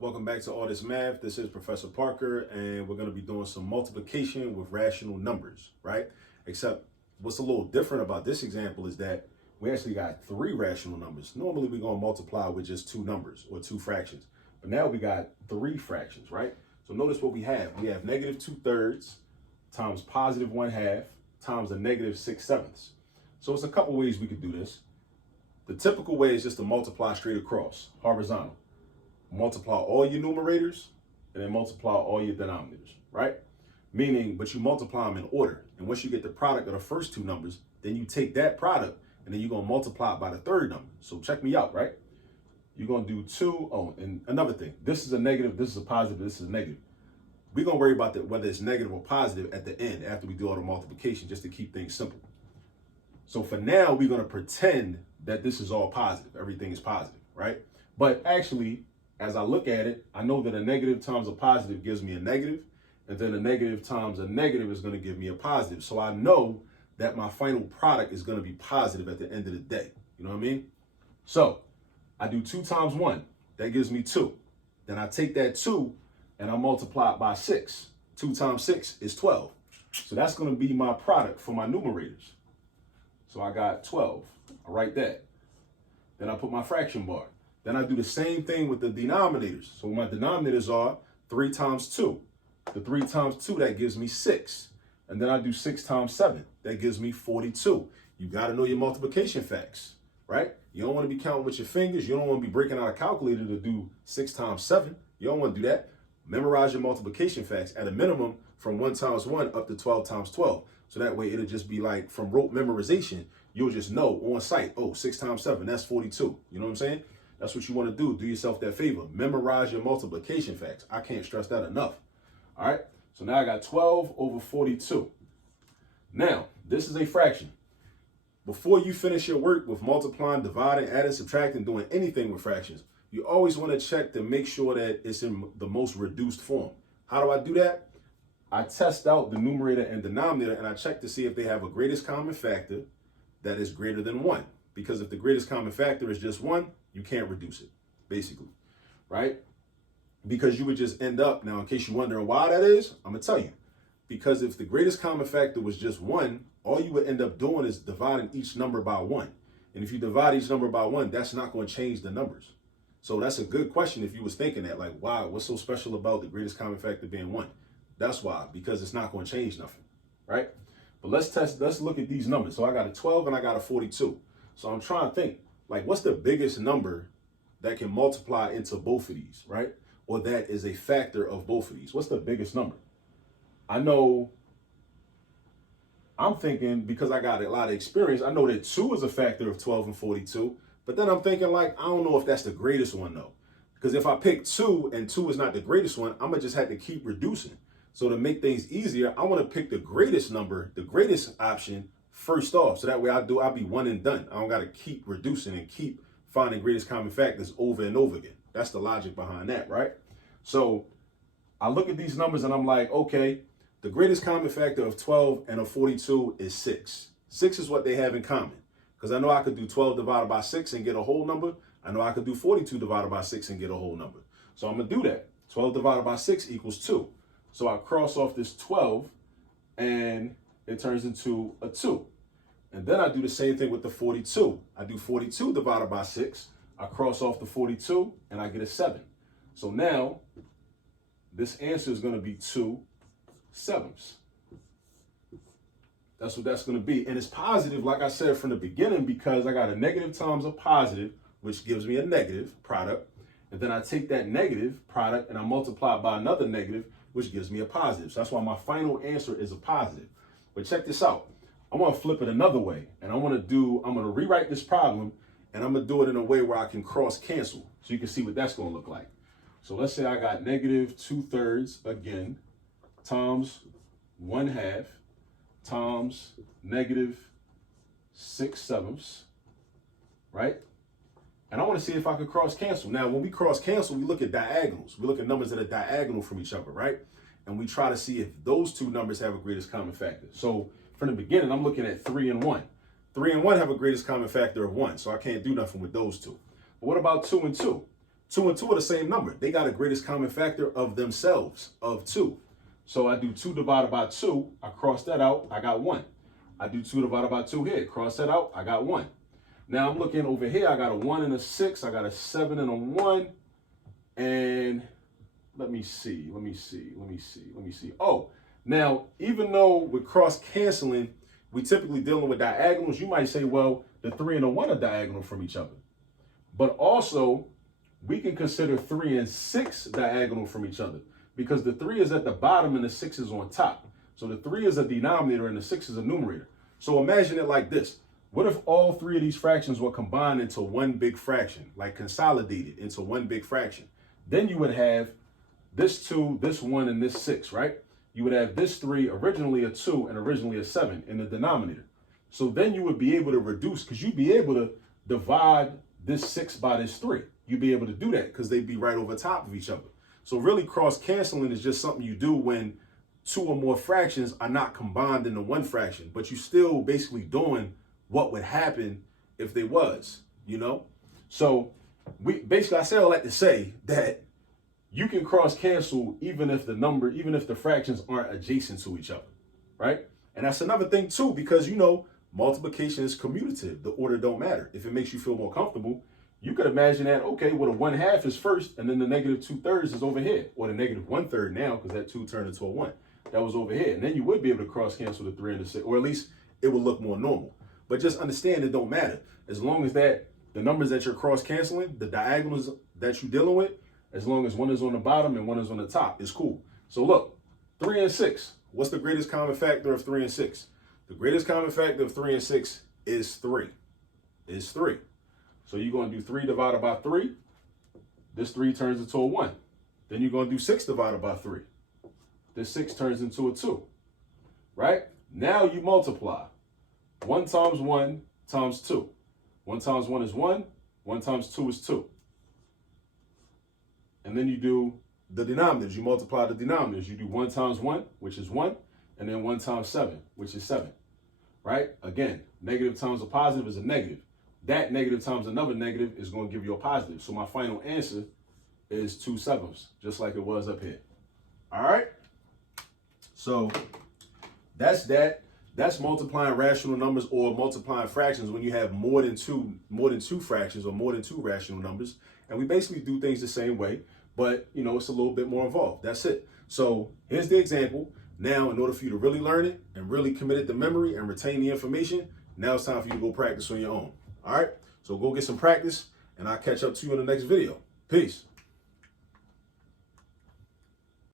Welcome back to All This Math. This is Professor Parker, and we're going to be doing some multiplication with rational numbers, right? Except what's a little different about this example is that we actually got three rational numbers. Normally, we're going to multiply with just two numbers or two fractions, but now we got three fractions, right? So notice what we have. We have negative 2/3 times positive 1/2 times a negative 6/7. So it's a couple ways we could do this. The typical way is just to multiply straight across, horizontal. Multiply all your numerators and then multiply all your denominators, right? Meaning, but you multiply them in order. And once you get the product of the first two numbers, then you take that product and then you're going to multiply it by the third number. So check me out, right? You're going to do 2. Oh, and another thing, this is a negative, this is a positive, this is a negative. We're going to worry about whether it's negative or positive at the end after we do all the multiplication, just to keep things simple. So for now, we're going to pretend that this is all positive. Everything is positive, right? But actually, as I look at it, I know that a negative times a positive gives me a negative, and then a negative times a negative is going to give me a positive. So I know that my final product is going to be positive at the end of the day. You know what I mean? So I do 2 times 1. That gives me 2. Then I take that 2 and I multiply it by 6. 2 times 6 is 12. So that's going to be my product for my numerators. So I got 12. I write that. Then I put my fraction bar. Then I do the same thing with the denominators. So my denominators are 3 times 2. The 3 times 2, that gives me 6. And then I do 6 times 7. That gives me 42. You got to know your multiplication facts, right? You don't want to be counting with your fingers. You don't want to be breaking out a calculator to do 6 times 7. You don't want to do that. Memorize your multiplication facts at a minimum from 1 times 1 up to 12 times 12. So that way it'll just be like from rote memorization, you'll just know on sight, oh, 6 times 7, that's 42. You know what I'm saying? That's what you want to do. Do yourself that favor. Memorize your multiplication facts. I can't stress that enough. All right. So now I got 12 over 42. Now, this is a fraction. Before you finish your work with multiplying, dividing, adding, subtracting, doing anything with fractions, you always want to check to make sure that it's in the most reduced form. How do I do that? I test out the numerator and denominator and I check to see if they have a greatest common factor that is greater than 1. Because if the greatest common factor is just 1, you can't reduce it, basically, right? Because you would just end up, now in case you're wondering why that is, I'm gonna tell you. Because if the greatest common factor was just 1, all you would end up doing is dividing each number by 1. And if you divide each number by 1, that's not gonna change the numbers. So that's a good question if you was thinking that, like, why, what's so special about the greatest common factor being 1? That's why, because it's not gonna change nothing, right? But let's look at these numbers. So I got a 12 and I got a 42. So I'm trying to think, like, what's the biggest number that can multiply into both of these, right? Or that is a factor of both of these? What's the biggest number? I know, I'm thinking, because I got a lot of experience, I know that 2 is a factor of 12 and 42. But then I'm thinking, like, I don't know if that's the greatest one, though. Because if I pick 2 and 2 is not the greatest one, I'm going to just have to keep reducing. So to make things easier, I want to pick the greatest number, the greatest option, first off. So that way I'll be one and done. I don't got to keep reducing and keep finding greatest common factors over and over again. That's the logic behind that, right? So I look at these numbers and I'm like, okay, the greatest common factor of 12 and of 42 is 6. 6 is what they have in common. Because I know I could do 12 divided by 6 and get a whole number. I know I could do 42 divided by 6 and get a whole number. So I'm going to do that. 12 divided by 6 equals 2. So I cross off this 12 and it turns into a 2. And then I do the same thing with the 42. I do 42 divided by 6. I cross off the 42 and I get a 7. So now this answer is going to be 2/7. That's what that's going to be. And it's positive, like I said from the beginning, because I got a negative times a positive, which gives me a negative product. And then I take that negative product and I multiply it by another negative, which gives me a positive. So that's why my final answer is a positive. But check this out. I want to flip it another way. And I'm going to rewrite this problem and I'm going to do it in a way where I can cross cancel. So you can see what that's going to look like. So let's say I got negative 2/3 again times 1/2 times negative 6/7, right? And I want to see if I could cross cancel. Now, when we cross cancel, we look at diagonals. We look at numbers that are diagonal from each other, right? And we try to see if those two numbers have a greatest common factor. So from the beginning, I'm looking at 3 and 1. 3 and 1 have a greatest common factor of 1, so I can't do nothing with those two. But what about 2 and 2? 2 and 2 are the same number. They got a greatest common factor of themselves, of 2. So I do 2 divided by 2. I cross that out. I got 1. I do 2 divided by 2 here. Cross that out. I got 1. Now I'm looking over here. I got a 1 and a 6. I got a 7 and a 1. And let me see. Oh, now, even though with cross canceling, we typically dealing with diagonals, you might say, well, the 3 and the 1 are diagonal from each other. But also, we can consider 3 and 6 diagonal from each other because the 3 is at the bottom and the 6 is on top. So the 3 is a denominator and the 6 is a numerator. So imagine it like this. What if all 3 of these fractions were combined into one big fraction, like consolidated into one big fraction? Then you would have this 2, this 1, and this 6, right? You would have this 3, originally a 2 and originally a 7 in the denominator. So then you would be able to reduce, because you'd be able to divide this 6 by this 3. You'd be able to do that because they'd be right over top of each other. So really cross canceling is just something you do when 2 or more fractions are not combined into one fraction, but you still basically doing what would happen if they was, you know? So I say all that to say that you can cross cancel even if the fractions aren't adjacent to each other, right? And that's another thing too, because you know, multiplication is commutative. The order don't matter. If it makes you feel more comfortable, you could imagine that, okay, well, the 1/2 is first and then the negative 2/3 is over here, or the negative 1/3 now, because that 2 turned into a 1. That was over here. And then you would be able to cross cancel the 3 and the 6, or at least it would look more normal. But just understand it don't matter. As long as the numbers that you're cross canceling, the diagonals that you're dealing with, as long as one is on the bottom and one is on the top, it's cool. So look, 3 and 6. What's the greatest common factor of 3 and 6? The greatest common factor of 3 and 6 is 3. It's 3. So you're going to do 3 divided by 3. This 3 turns into a 1. Then you're going to do 6 divided by 3. This 6 turns into a 2. Right? Now you multiply. 1 times 1 times 2. 1 times 1 is 1. 1 times 2 is 2. And then you do the denominators. You multiply the denominators. You do 1 times 1, which is 1, and then 1 times 7, which is 7. Right? Again, negative times a positive is a negative. That negative times another negative is going to give you a positive. So my final answer is 2/7, just like it was up here. All right? So that's that. That's multiplying rational numbers or multiplying fractions when you have more than two fractions or more than 2 rational numbers. And we basically do things the same way, but you know, it's a little bit more involved. That's it. So here's the example. Now, in order for you to really learn it and really commit it to memory and retain the information, now it's time for you to go practice on your own. All right? So go get some practice and I'll catch up to you in the next video. Peace.